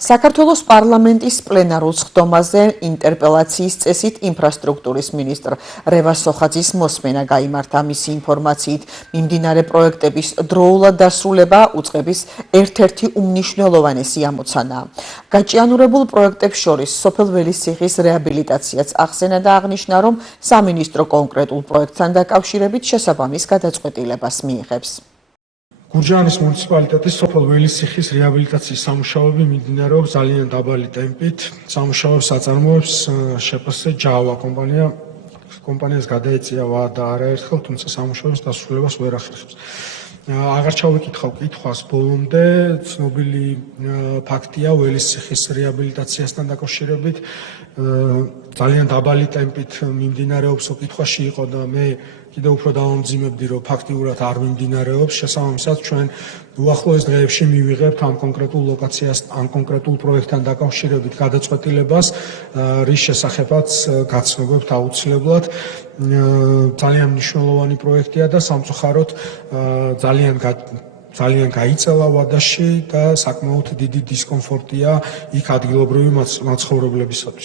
საქართველოს პარლამენტის პლენარულ სხდომაზე ინტერპელაციის წესით ინფრასტრუქტურის მინისტრ რევას სოხაძის მოსმენა გაიმართა. მისი ინფორმაციით, მიმდინარე პროექტების დროულად დასრულება უწყების ერთ-ერთი უმნიშვნელოვანესი ამოცანაა. გაჭიანურებულ პროექტებს შორის სოფელ ველისციხის რეაბილიტაციაც ახსენა და აღნიშნა, რომ სამინისტრო კონკრეტულ პროექტთან დაკავშირებით შესაბამის გადაწყვეტილებას მიიღებს. გურჯაანის მუნიციპალიტეტის სოფელ ველისციხის რეაბილიტაციის სამუშაოები მიმდინარეობს ძალიან დაბალი ტემპით. სამუშაოებს აწარმოებს შპს ჯავა კომპანიას გადაეწია ვადა არაერთხელ, თუმცა სამუშაოების დასრულებას ვერ ახერხებს. აღარ ჩავიკითხავ კითხვას ბოლომდე, ცნობილი ფაქტია ველისციხის რეაბილიტაციასთან დაკავშირებით ძალიან დაბალი ტემპით მიმდინარეობს კითხვაში იყო და მე კიდევ უფრო დავამძიმებდი, რომ ფაქტიურად არ მიმდინარეობს. შესაბამისად, ჩვენ უახლოეს დღეებში მივიღებთ ამ კონკრეტულ ლოკაციას, ამ კონკრეტულ პროექტთან დაკავშირებით გადაწყვეტილებას, რის შესახებაც გაცნობებთ აუცილებლად. ძალიან მნიშვნელოვანი პროექტია და სამწუხაროდ ძალიან გაიწელა ვადაში და საკმაოდ დიდი დისკომფორტია იქ ადგილობრივი მაცხოვრებლებისათვის.